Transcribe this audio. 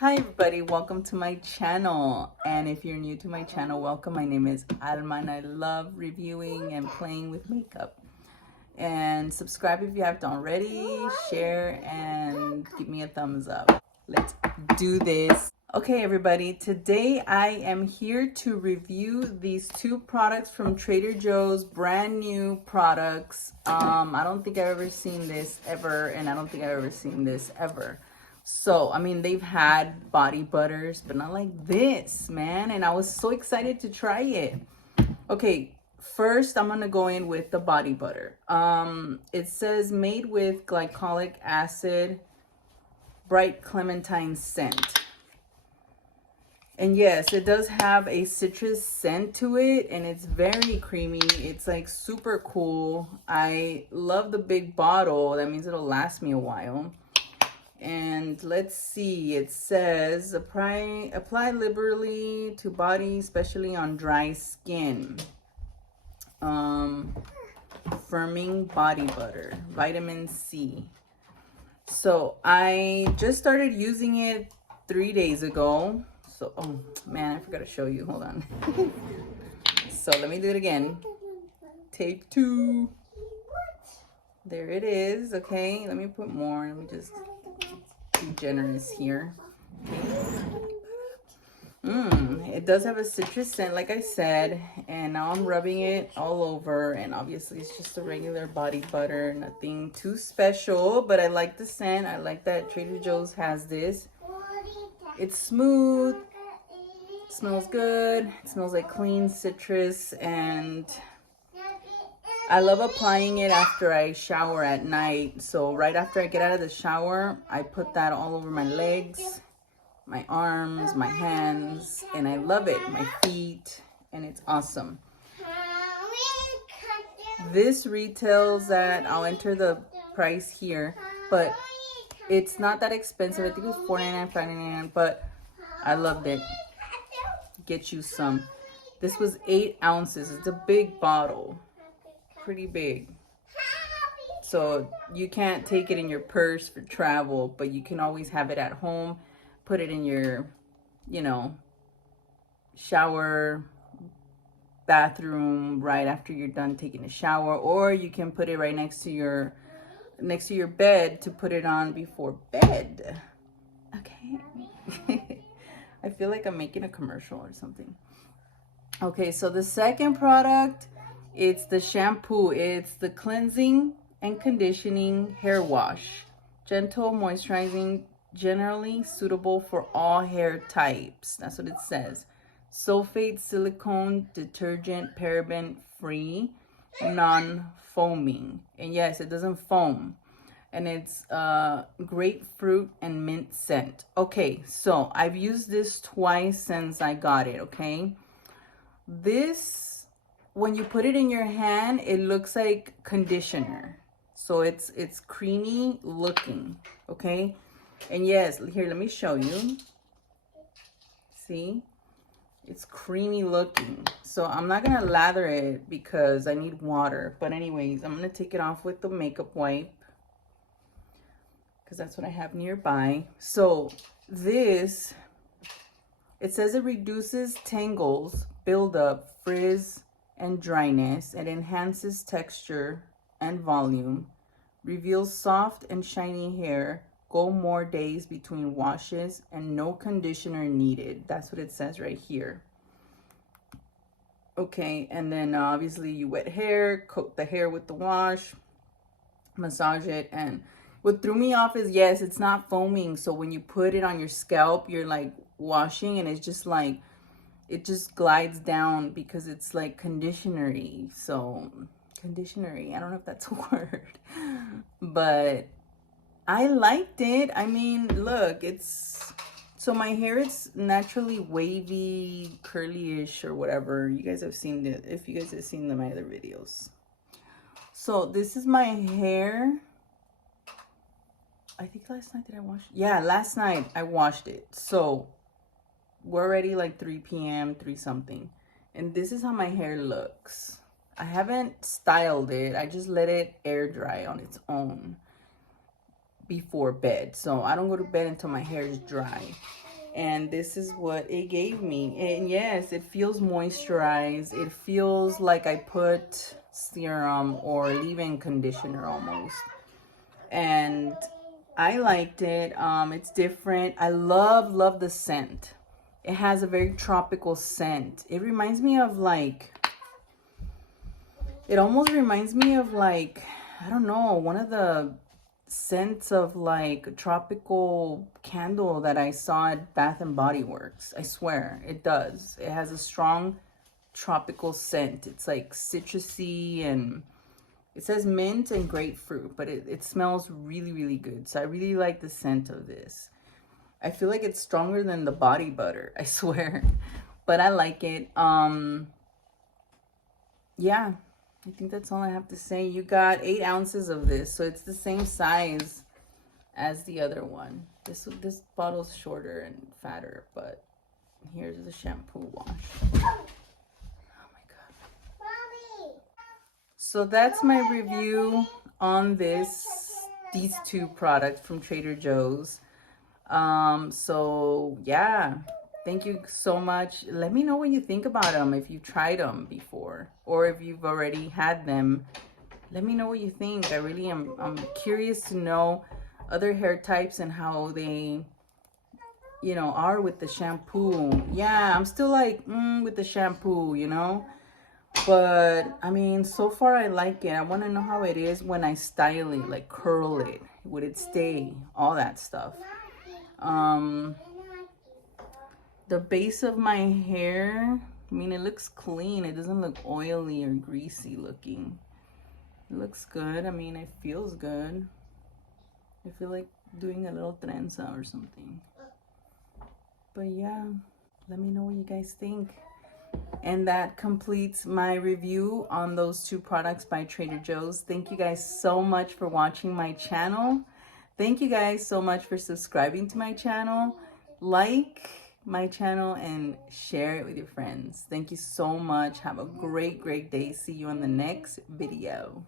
Hi everybody, welcome to my channel. And if you're new to my channel, welcome. My name is Alma and I love reviewing and playing with makeup. And subscribe if you haven't already, share and give me a thumbs up. Let's do this. Okay everybody, today I am here to review these two products from Trader Joe's, brand new products. I don't think I've ever seen this ever, and I don't think I've ever seen this ever. So, I mean, they've had body butters, but not like this, man. And I was so excited to try it. Okay, first I'm gonna go in with the body butter. It says made with glycolic acid, bright clementine scent. And yes, it does have a citrus scent to it, and it's very creamy. It's like super cool. I love the big bottle. That means it'll last me a while. And let's see, it says apply liberally to body, especially on dry skin. Firming body butter, vitamin C. So I just started using it 3 days ago. So, oh man, I forgot to show you. Hold on. So let me do it again. Take 2. There it is. Okay, let me put more. Let me just be generous here. It does have a citrus scent, like I said, and now I'm rubbing it all over, and obviously it's just a regular body butter, nothing too special, but I like the scent. I like that Trader Joe's has this. It's smooth, smells good, it smells like clean citrus, and I love applying it after I shower at night. So right after I get out of the shower, I put that all over my legs, my arms, my hands, and I love it. My feet, and it's awesome. This retails at, I'll enter the price here, but it's not that expensive. I think it was $4.99, $5.99, but I loved it. Get you some. This was 8 ounces. It's a big bottle. Pretty big. So you can't take it in your purse for travel, but you can always have it at home. Put it in your, shower, bathroom right after you're done taking a shower, or you can put it right next to your bed to put it on before bed. Okay. I feel like I'm making a commercial or something. Okay, so the second product, it's the shampoo. It's the cleansing and conditioning hair wash. Gentle, moisturizing, generally suitable for all hair types. That's what it says. Sulfate, silicone, detergent, paraben free, non-foaming. And yes, it doesn't foam. And it's grapefruit and mint scent. Okay, so I've used this twice since I got it, okay? This, when you put it in your hand, it looks like conditioner. So it's creamy looking, okay? And yes, here, let me show you. See? It's creamy looking. So I'm not gonna lather it because I need water. But anyways, I'm gonna take it off with the makeup wipe, because that's what I have nearby. So this, it says it reduces tangles, buildup, frizz, and dryness. It enhances texture and volume, reveals soft and shiny hair, go more days between washes, and no conditioner needed. That's what it says right here. Okay, and then obviously you wet hair, coat the hair with the wash, massage it, and what threw me off is, yes, it's not foaming. So when you put it on your scalp, you're like washing, and it's just like, it just glides down because it's like conditioner-y. So conditioner-y, I don't know if that's a word, but I liked it. I mean, look, it's, so my hair is naturally wavy, curly-ish, or whatever. You guys have seen it, if you guys have seen my other videos. So this is my hair. I think last night, did I wash it? Yeah, last night I washed it. So we're already like 3 p.m., 3 something. And this is how my hair looks. I haven't styled it. I just let it air dry on its own before bed. So I don't go to bed until my hair is dry. and this is what it gave me. And yes, it feels moisturized. It feels like I put serum or leave-in conditioner almost. And I liked it. It's different. I love the scent. It has a very tropical scent. It reminds me of like, it almost reminds me of like, I don't know, one of the scents of like a tropical candle that I saw at Bath and Body Works. I swear it does. It has a strong tropical scent. It's like citrusy, and it says mint and grapefruit, but it smells really good. So I really like the scent of this. I feel like it's stronger than the body butter, I swear. But I like it. Yeah, I think that's all I have to say. You got 8 ounces of this, so it's the same size as the other one. This bottle's shorter and fatter, but here's the shampoo wash. Oh my god. Mommy. So that's my review on these 2 products from Trader Joe's. So yeah, thank you so much. Let me know what you think about them, if you've tried them before or if you've already had them. Let me know what you think. I really am. I'm curious to know other hair types and how they, you know, are with the shampoo. Yeah, I'm still like with the shampoo, you know, but I mean, so far I like it. I want to know how it is when I style it, like curl it. Would it stay? All that stuff. The base of my hair, I mean, it looks clean. It doesn't look oily or greasy looking. It looks good. I mean, it feels good. I feel like doing a little trenza or something. But yeah, let me know what you guys think. And that completes my review on those 2 products by Trader Joe's. Thank you guys so much for watching my channel. Thank you guys so much for subscribing to my channel. Like my channel and share it with your friends. Thank you so much. Have a great day. See you on the next video.